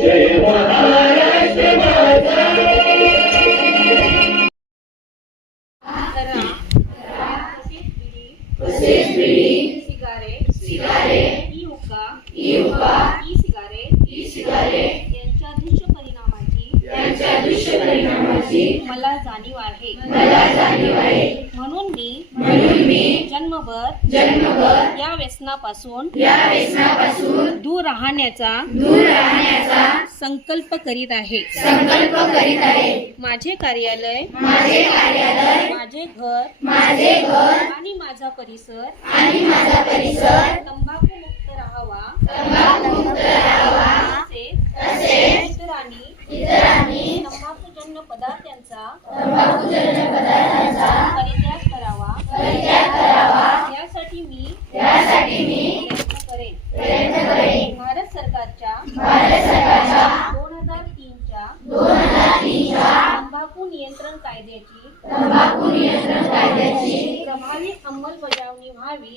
जय मला जाणीव आहे म्हणून मी जन्मभर या व्यसनापासून दूर राहण्याचा संकल्प करीत आहे। माझे कार्यालय, माझे घर आणि माझा परिसर तंबाखू मुक्त राहावा तसेच इतरांनी तंबाखूजन्य पदार्थांचा परित्याग करावा यासाठी मी प्रयत्न करेन। भारत सरकारच्या 2003च्या तंबाखू नियंत्रण कायद्याची प्रभावी अंमलबजावणी व्हावी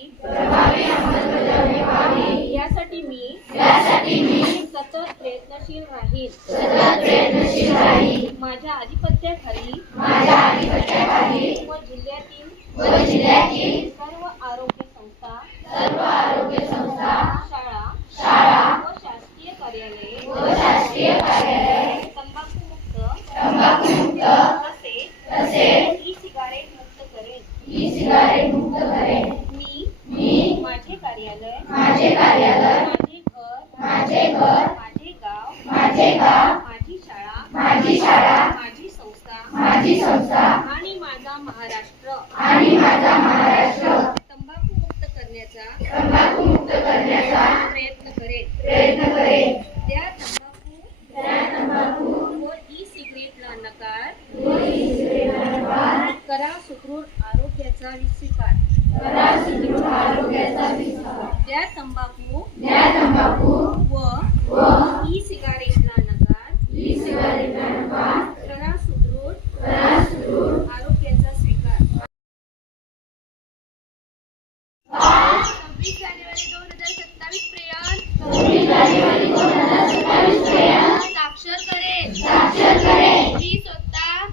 यासाठी मी सतत प्रयत्नशील राहील। माझ्या आधिपत्याखाली व जिल्ह्यातील सर्व आरोग्य संस्था, शाळा व शासकीय कार्यालये तंबाखू मुक्त तसेच ई सिगारेट मुक्त करेन। मी माझे कार्यालय, माझे घर, माझे गाव, माझी शाळा, माझी संस्था आणि माझा महाराष्ट्र तंबाखू मुक्त करण्याचा प्रयत्न करेन। त्या तंबाखू व ई सिगरेटला नकार, करा सुदृढ आरोग्याचा स्वीकार। त्या तंबाखू व ई सिगारेटला नकार, करा सुदृढ आरोग्याचा स्वीकार। 26 जानेवारी 2027 पर्यंत साक्षर करेन।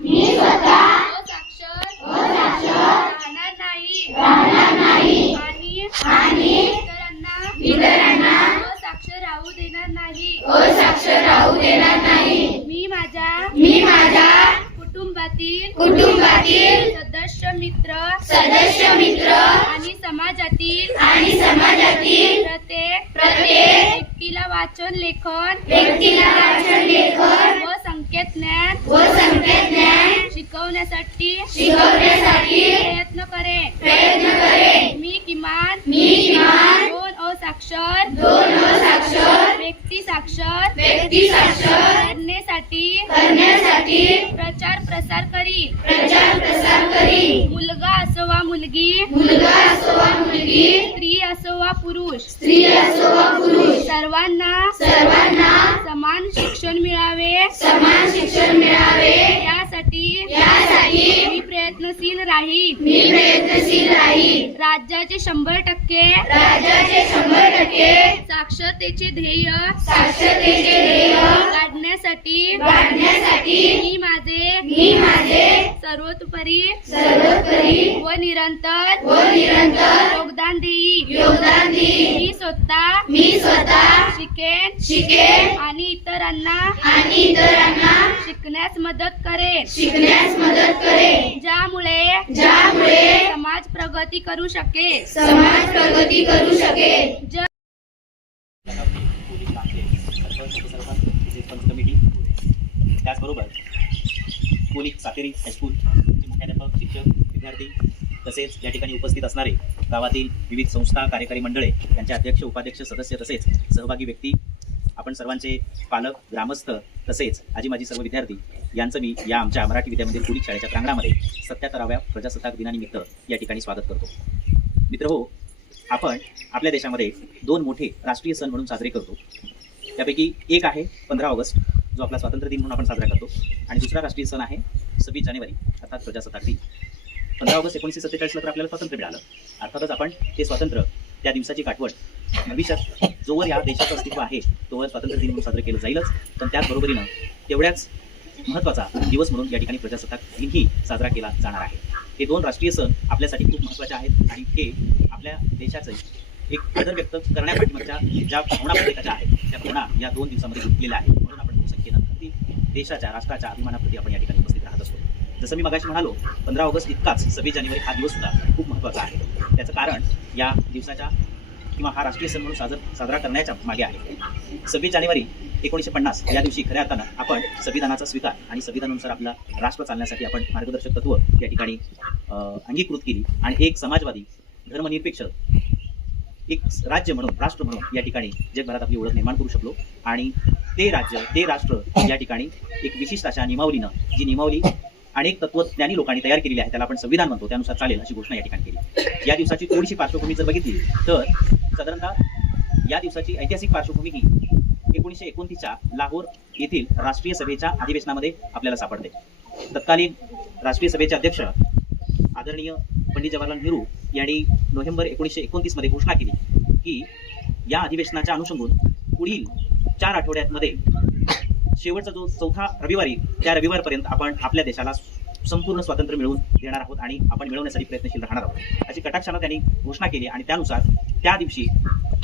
मी स्वतः असाक्षर राहणार नाही आणि इतरांना असाक्षर राहू देणार नाही। मी माझ्या कुटुंबातील सदस्य मित्र आणि समाजातील प्रत्येक व्यक्तीला वाचन लेखन व संकेत ज्ञान शिकवण्यासाठी प्रयत्न करेन। मी किमान 2 असाक्षर व्यक्ती साक्षर करण्यासाठी प्रचार प्रसार करीन। मुलगा असो वा मुलगी, स्त्री असो वा पुरुष, सर्वांना समान शिक्षण मिळावे यासाठी मी प्रयत्नशील राहीन। राज्याचे 100% साक्षरतेचे ध्येय गाठण्यासाठी मी माझे सर्वतोपरी व निरंतर योगदान देईन। मी स्वतः शिकेन आणि इतरांना शिकण्यास मदत करेन ज्यामुळे समाज प्रगती करू शकेल। त्याचबरोबर पोलीस सातेरी हायस्कूल मुख्याध्यापक, शिक्षक, विद्यार्थी तसेच या ठिकाणी उपस्थित असणारे गावातील विविध संस्था, कार्यकारी मंडळे, त्यांचे अध्यक्ष, उपाध्यक्ष, सदस्य तसेच सहभागी व्यक्ती, आपण सर्वांचे पालक, ग्रामस्थ तसेच आजी माजी सर्व विद्यार्थी यांचं मी या आमच्या मराठी विद्यामंदिर पोलीस शाळेच्या प्रांगणामध्ये 77व्या प्रजासत्ताक दिनानिमित्त या ठिकाणी स्वागत करतो। मित्रहो, आपण आपल्या देशामध्ये 2 मोठे राष्ट्रीय सण म्हणून साजरे करतो। त्यापैकी एक आहे 15 ऑगस्ट जो आपला स्वातंत्र्य दिन म्हणून आपण साजरा करतो आणि दुसरा राष्ट्रीय सण आहे 26 जानेवारी अर्थात प्रजासत्ताक दिन। 15 ऑगस्ट 1947 तर आपल्याला स्वातंत्र्य मिळालं। अर्थातच आपण ते स्वातंत्र्य, त्या दिवसाची आठवण भविष्यात जोवर या देशाचं अस्तित्व आहे तोवर स्वातंत्र्य दिन म्हणून साजरे केलं जाईलच, पण त्याचबरोबरीनं तेवढ्याच महत्त्वाचा दिवस म्हणून या ठिकाणी प्रजासत्ताक दिनही साजरा केला जाणार आहे। हे 2 राष्ट्रीय सण आपल्यासाठी खूप महत्त्वाचे आहेत आणि हे आपल्या देशाचं एक आदर व्यक्त करण्यापाठीमागच्या ज्या भावना प्रत्येकाच्या आहेत त्या भावना या 2 दिवसामध्ये गुंतलेल्या आहेत। म्हणून आपण बहुसंख्येनं अगदी देशाच्या, राष्ट्राच्या अभिमानाप्रती आपण या ठिकाणी उपस्थित राहतो। जसं मी मगाशी म्हणालो 15 ऑगस्ट इतकाच 26 जानेवारी हा दिवस सुद्धा खूप महत्त्वाचा आहे. त्याचं कारण या दिवसाच्या किंवा हा राष्ट्रीय सण म्हणून साजरा करण्याच्या मागे आहे. 26 जानेवारी 1950 या दिवशी खऱ्या अर्थानं आपण संविधानाचा स्वीकार आणि संविधानानुसार आपला राष्ट्र चालण्यासाठी आपण मार्गदर्शक तत्व या ठिकाणी अंगीकृत केली आणि एक समाजवादी धर्मनिरपेक्ष एक राज्य म्हणून राष्ट्र म्हणून या ठिकाणी जगभरात आपली ओळख निर्माण करू शकलो. आणि ते राज्य ते राष्ट्र या ठिकाणी एक विशिष्ट अशा नियमावलीनं जी नियमावली अनेक तत्वज्ञानी लोकांनी तयार केलेली आहे, त्याला आपण संविधान म्हणतो, त्यानुसार चालेल अशी घोषणा या ठिकाणी केली. या दिवसाची थोडीशी पार्श्वभूमी जर बघितली तर साधारणतः या दिवसाची ऐतिहासिक पार्श्वभूमी ही 1929च्या लाहोर येथील राष्ट्रीय सभेच्या अधिवेशनामध्ये आपल्याला सापडते. तत्कालीन राष्ट्रीय सभेचे अध्यक्ष आदरणीय पंडित जवाहरलाल नेहरू यांनी नोव्हेंबर 1929 मध्ये घोषणा केली की या अधिवेशनाच्या अनुषंगाने पुढील 4 आठवड्यांमध्ये शेवटचा जो 4था रविवारी त्या रविवारपर्यंत आपण आपल्या देशाला संपूर्ण स्वातंत्र्य मिळवून देणार आहोत आणि आपण मिळवण्यासाठी प्रयत्नशील राहणार आहोत अशी कटाक्षानं त्यांनी घोषणा केली. आणि त्यानुसार त्या दिवशी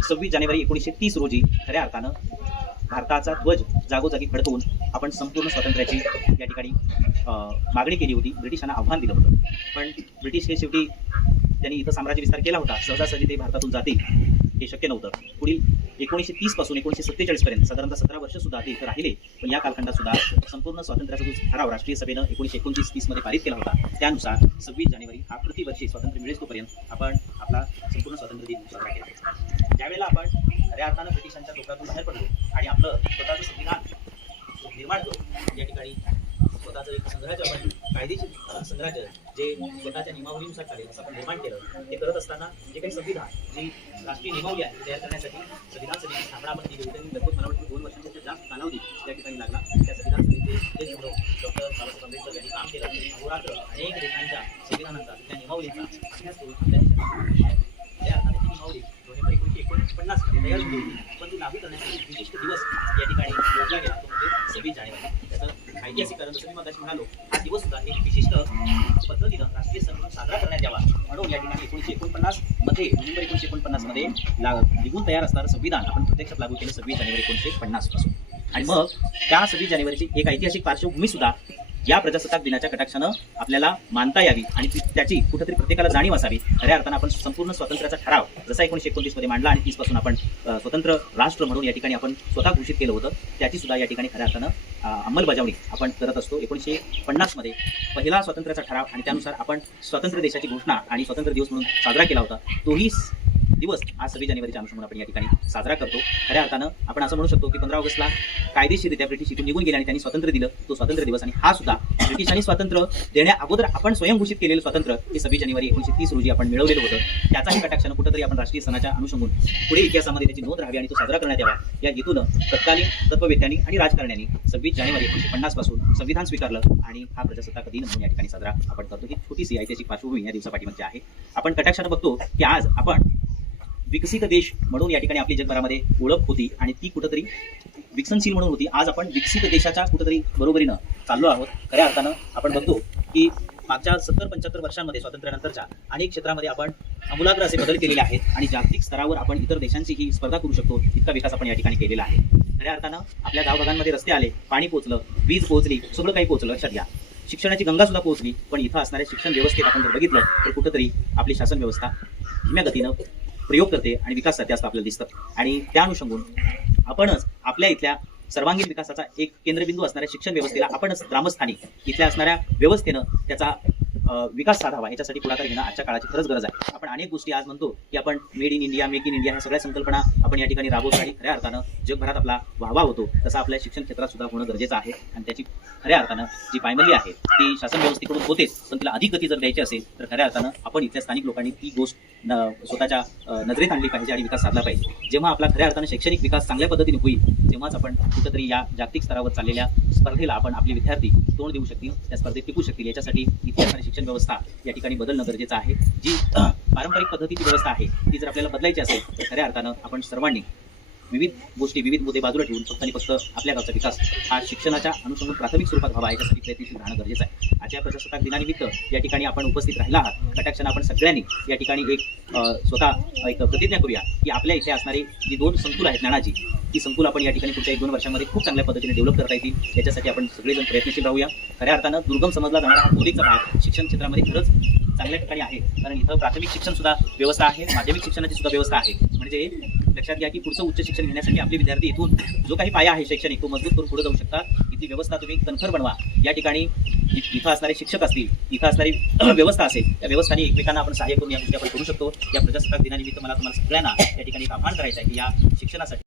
26 जानेवारी 1930 रोजी खऱ्या अर्थानं भारताचा ध्वज जागोजागी फडकवून आपण संपूर्ण स्वातंत्र्याची या ठिकाणी मागणी केली होती. ब्रिटिशांना आव्हान दिलं होतं, पण ब्रिटिश हे शेवटी त्यांनी इथं साम्राज्य विस्तार केला होता. सहजासहजी ते भारतातून जातील हे शक्य नव्हतं. पुढील 1930 पासून 1947 पर्यंत साधारणतः 17 वर्ष सुद्धा ते इथं राहिले. पण या कालखंडात सुद्धा संपूर्ण स्वातंत्र्याचा जो ठराव राष्ट्रीय सभेनं 1929-30 मध्ये पारित केला होता, त्यानुसार 26 जानेवारी हा प्रतिवर्षी स्वातंत्र्य मिळेल तोपर्यंत आपण आपला संपूर्ण स्वातंत्र्य दिन साजरा केला. ज्यावेळेला आपण खऱ्या अर्थानं ब्रिटिशांच्या डोक्यातून बाहेर पडलो आणि आपलं स्वतःचं संविधान निर्माण करू, या ठिकाणी स्वतःचं एक संघराज्य आपण कायदेशीर संघराज्य जे स्वतःच्या नियमावलीनुसार चालेल असं आपण निर्माण केलं. ते करत असताना जे काही संविधान जी राष्ट्रीय नियमावली आहे तयार करण्यासाठी संविधान सभेची स्थापना आपण केली होती. लगभग मला वाटतं 2 वर्षांपेक्षा जास्त कालावधी या ठिकाणी लागला. त्या संविधान सभेचे डॉक्टर बाबासाहेब आंबेडकर यांनी काम केलं. अहोरात्र अनेक देशांच्या संविधानांचा त्या नियमावलीचा अभ्यास करून त्या अर्थाने ती नियमावली नोव्हेंबर 1949 मध्ये तयार झाली. पण ती लागू करण्यासाठी विशिष्ट दिवस या ठिकाणी योजला गेला, तो म्हणजे 26 जानेवारी. त्याचं ऐतिहासिक कारण जसं मी मगाशी म्हणालो, हा दिवस सुद्धा एक विशिष्ट पद्धतीनं राष्ट्रीय सण म्हणून साजरा करण्यात यावा म्हणून या ठिकाणी 1949 मध्ये नोव्हेंबर 1949 मध्ये निघून तयार असणारं संविधान आपण प्रत्यक्षात लागू केलं 26 जानेवारी 1950 पासून. आणि मग त्या 26 जानेवारीची एक ऐतिहासिक पार्श्वभूमी सुद्धा या प्रजासत्ताक दिनाच्या कटाक्षानं आपल्याला मानता यावी आणि त्याची कुठेतरी प्रत्येकाला जाणीव असावी. खऱ्या अर्थानं आपण संपूर्ण स्वातंत्र्याचा ठराव जसा 1929 मध्ये मांडला आणि 30 पासून आपण स्वतंत्र राष्ट्र म्हणून या ठिकाणी आपण स्वतः घोषित केलं होतं, त्याची सुद्धा या ठिकाणी खऱ्या अर्थानं अंमलबजावणी आपण करत असतो. 1950 मध्ये पहिला स्वातंत्र्याचा ठराव आणि त्यानुसार आपण स्वतंत्र देशाची घोषणा आणि स्वातंत्र्य दिवस म्हणून साजरा केला होता. तोही दिवस आज 26 जानेवारीच्या अनुषंगाने आपण या ठिकाणी साजरा करतो. खऱ्या अर्थानं आपण असं म्हणू शकतो की 15 ऑगस्टला कायदेशीररित्या ब्रिटिश इथून निघून गेले आणि त्यांनी स्वातंत्र्य दिलं, तो स्वातंत्र्य दिवस. आणि हा सुद्धा ब्रिटिशांनी स्वातंत्र्य देण्या अगोदर आपण स्वयंघोषित केलेलं स्वातंत्र्य हे 26 जानेवारी 1930 रोजी आपण मिळवलेलं होतं. त्याचाही कटाक्षानं कुठेतरी आपण राष्ट्रीय सणाच्या अनुषंगाने पुढे इतिहासामध्ये त्याची नोंद राहावी आणि तो साजरा करण्यात यावा या हेतूनं तत्कालीन तत्ववेत्यांनी आणि राजकारण्यांनी 26 जानेवारी 1950 पासून संविधान स्वीकारलं आणि हा प्रजासत्ताक दिन म्हणून या ठिकाणी साजरा आपण करतो. ही छोटीशी ऐतिहासिक पार्श्वभूमी या दिवसापाठीमध्ये आहे. आपण कटाक्षानं बघतो की आज आपण विकसित देश म्हणून या ठिकाणी आपली जगभरामध्ये ओळख होती आणि ती कुठेतरी विकसनशील म्हणून होती. आज आपण विकसित देशाच्या कुठेतरी बरोबरीनं चाललो आहोत. खऱ्या अर्थानं आपण बघतो की मागच्या 70-75 वर्षांमध्ये स्वातंत्र्यानंतरच्या अनेक क्षेत्रामध्ये आपण आमूलाग्र असे बदल केलेले आहेत आणि जागतिक स्तरावर आपण इतर देशांची ही स्पर्धा करू शकतो इतका विकास आपण या ठिकाणी केलेला आहे. खऱ्या अर्थानं आपल्या गावभागांमध्ये रस्ते आले, पाणी पोहोचलं, वीज पोहोचली, सगळं काही पोहोचलं. लक्षात घ्या, शिक्षणाची गंगा सुद्धा पोहोचली. पण इथं असणाऱ्या शिक्षण व्यवस्थेत आपण जर बघितलं तर कुठेतरी आपली शासन व्यवस्था धीम्या गतीनं प्रयोग करते आणि विकास साध्य असतं आपल्याला दिसतं. आणि त्या अनुषंगाने आपणच आपल्या इथल्या सर्वांगीण विकासाचा एक केंद्रबिंदू असणाऱ्या शिक्षण व्यवस्थेला आपणच ग्रामस्थानी इथल्या असणाऱ्या व्यवस्थेनं त्याचा विकास साधावा याच्यासाठी पुढाकार घेणं आजच्या काळाची खरंच गरज आहे. आपण अनेक गोष्टी आज म्हणतो की आपण made in India, make in India ह्या सगळ्या संकल्पना आपण या ठिकाणी राबवतो आणि खऱ्या अर्थानं जगभरात आपला वाहवा होतो. तसं आपल्या शिक्षण क्षेत्रात सुद्धा होणं गरजेचं आहे. आणि त्याची खऱ्या अर्थानं जी पायमल्ली आहे ती शासन व्यवस्थेकडून होतेच, पण तिला अधिक गती जर द्यायची असेल तर खऱ्या अर्थानं आपण इथल्या स्थानिक लोकांनी ती गोष्ट स्वतःच्या नजरेत आणली पाहिजे आणि विकास साधला पाहिजे. जेव्हा आपला खऱ्या अर्थानं शैक्षणिक विकास चांगल्या पद्धतीने होईल तेव्हाच आपण कुठेतरी या जागतिक स्तरावर चाललेल्या स्पर्धेला आपण आपले विद्यार्थी तोंड देऊ शकतील, त्या स्पर्धेत टिकू शकतील. याच्यासाठी इतिहास आणि शिक्षण व्यवस्था या ठिकाणी बदलणं गरजेचं आहे. जी पारंपरिक पद्धतीची व्यवस्था आहे ती जर आपल्याला बदलायची असेल तर खऱ्या अर्थानं आपण सर्वांनी विविध गोष्टी विविध मुद्दे बाजूला ठेवून फक्त आणि फक्त आपल्या गावचा विकास हा शिक्षणाच्या अनुषंगाने प्राथमिक स्वरूपात व्हावा याच्यासाठी प्रयत्नशील राहणं गरजेचं आहे. आजच्या प्रजासत्ताक दिनानिमित्त या ठिकाणी आपण उपस्थित राहिला आहात. कटाक्षाने आपण सगळ्यांनी या ठिकाणी एक स्वतः एक प्रतिज्ञा करूया की आपल्या इथे असणारी जी 2 संकुल आहेत ज्ञानाची, ती संकुल आपण या ठिकाणी पुढच्या 1-2 वर्षांमध्ये खूप चांगल्या पद्धतीने डेव्हलप करता येतील याच्यासाठी आपण सगळेजण प्रयत्नशील राहूया. खऱ्या अर्थानं दुर्गम समजला जाणारा हा कोलीचा भाग शिक्षण क्षेत्रामध्ये खरंच चांगल्या ठिकाणी आहे, कारण इथं प्राथमिक शिक्षण सुद्धा व्यवस्था आहे, माध्यमिक शिक्षणाची सुद्धा व्यवस्था आहे. म्हणजे लक्षात घ्या की पुढचं उच्च शिक्षण घेण्यासाठी आपले विद्यार्थी इथून जो काही पाया आहे शैक्षणिक तो मजबूत करून पुढे जाऊ शकतात. इथली व्यवस्था तुम्ही कणखर बनवा. या ठिकाणी इथं असणारे शिक्षक असतील, इथं असणारी व्यवस्था असेल, त्या व्यवस्थाने एकमेकांना आपण सहाय्य करून या गोष्टी आपण करू शकतो. या प्रजासत्ताक दिनानिमित्त मला तुम्हाला सगळ्यांना या ठिकाणी एक आवाहन करायचं आहे की या शिक्षणासाठी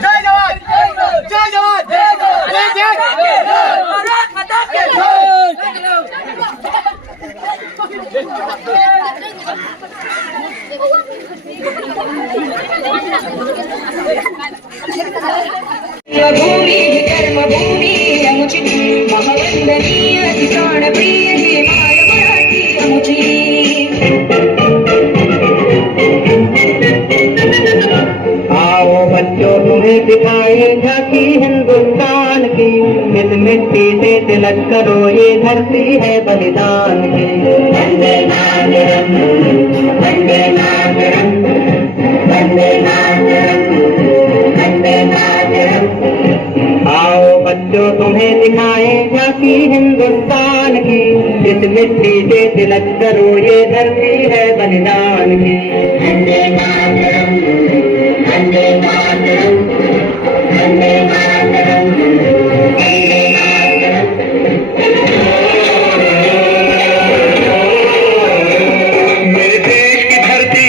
जय जवान जय जवान जय जय भारत माता की भूमि कर्मभूमि अमुची महवंदनीय किसान प्रिय ही माय मराठी अमुची. आओ बच्चों तुम्हें दिखाए झांकी हिंदुस्तान की, इस मिट्टी से तिलक करो ये धरती है बलिदान की. वंदे मातरम वंदे मातरम वंदे मातरम वंदे मातरम. आओ बच्चों तुम्हें दिखाए झांकी हिंदुस्तान की, इस मिट्टी से तिलक करो ये धरती है बलिदान की. वंदे मातरम वंदे मातरम वंदे मातरम वंदे मातरम. मेरे देश की धरती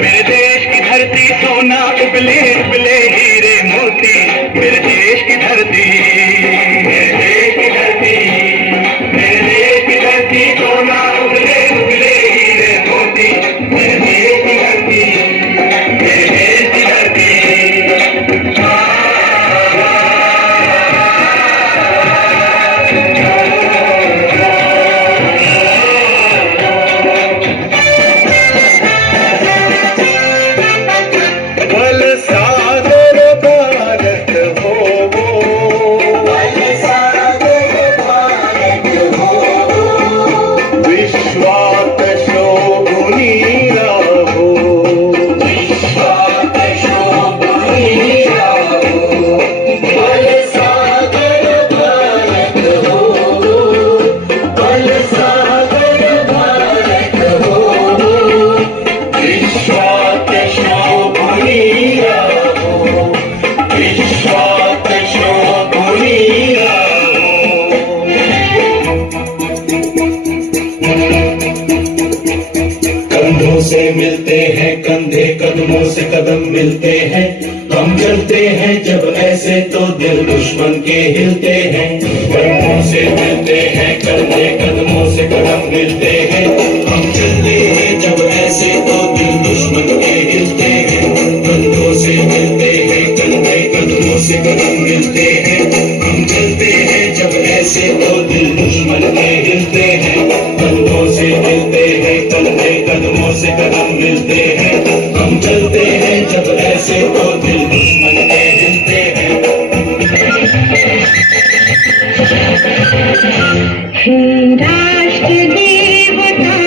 मेरे देश की धरती सोना उबले उबले हीरे मोती. मेरे देश की धरती मेरे देश की धरती मेरे देश की धरती सोना उबले उबले हीरे मोती. मेरे देश की धरती मेरे देश की धरती. बल सागर भारत हो बल सागर भारत हो. विश्वात शोभुनी राहो विश्वात शोभुनी राहो. बल सागर भारत हो बल सागर भारत हो. विश्वात शोभुनी राहो विश्वात शोभुनी राहो. कंधों से मिलते हैं कंधे, कदमों से कदम मिलते हैं. हम चलते हैं जब ऐसे तो दिल दुश्मन के हिलते हैं. कंधों से मिलते हैं कंधे, कदमों से कदम मिलते हैं. हम चलते हैं जब ऐसे तो दिल दुश्मन के हिलते हैं. कंधों से मिलते हैं कंधे, कदमों से कदम मिलते हैं. हम चलते हैं जब ऐसे तो दिल दुश्मन के हिलते हैं. कंधों से मिलते हैं कंधे, कदमों से कदम मिलते हैं. हम चलते हैं जब ऐसे तो दिल दुश्मन के हिलते हैं. हे राष्ट्र देवता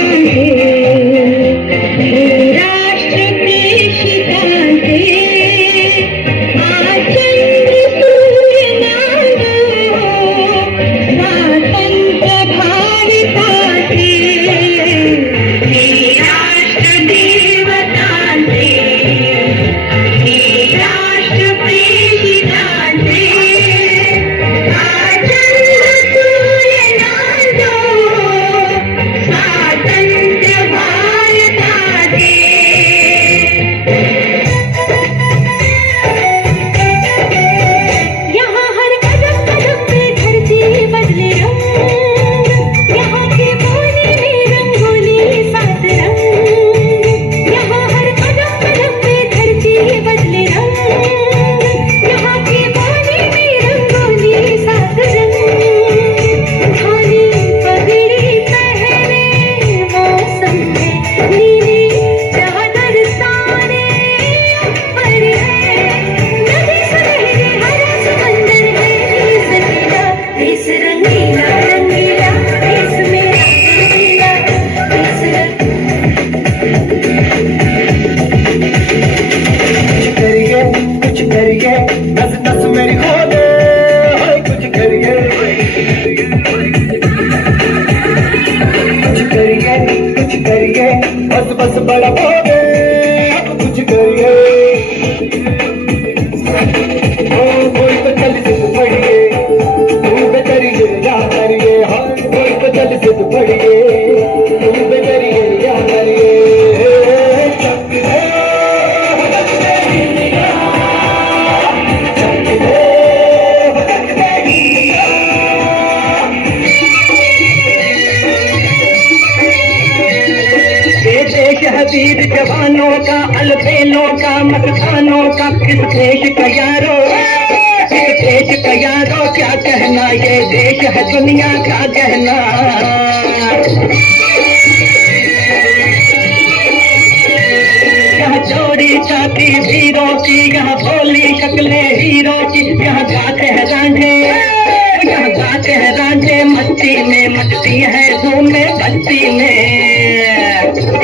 बड़ा बोले अब कुछ करिए, ओ कोई तो चल सिद्ध पड़िए, तू बेचरिए या करिए, हाँ कोई तो चल सिद्ध पड़िए, तू बेचरिए या करिए। वीर जवानों का, अलबेलों का, मस्तानों का, इस देश का यारो, इस देश का यारो क्या कहना, ये देश है दुनिया का कहना। यहाँ चोरी चाटी वीरों की, यहाँ भोली शक्लें हीरों की, यहाँ गाते हैं रांझे, यहाँ गाते हैं रांझे, मस्ती में मचती है धूम में बस्ती में।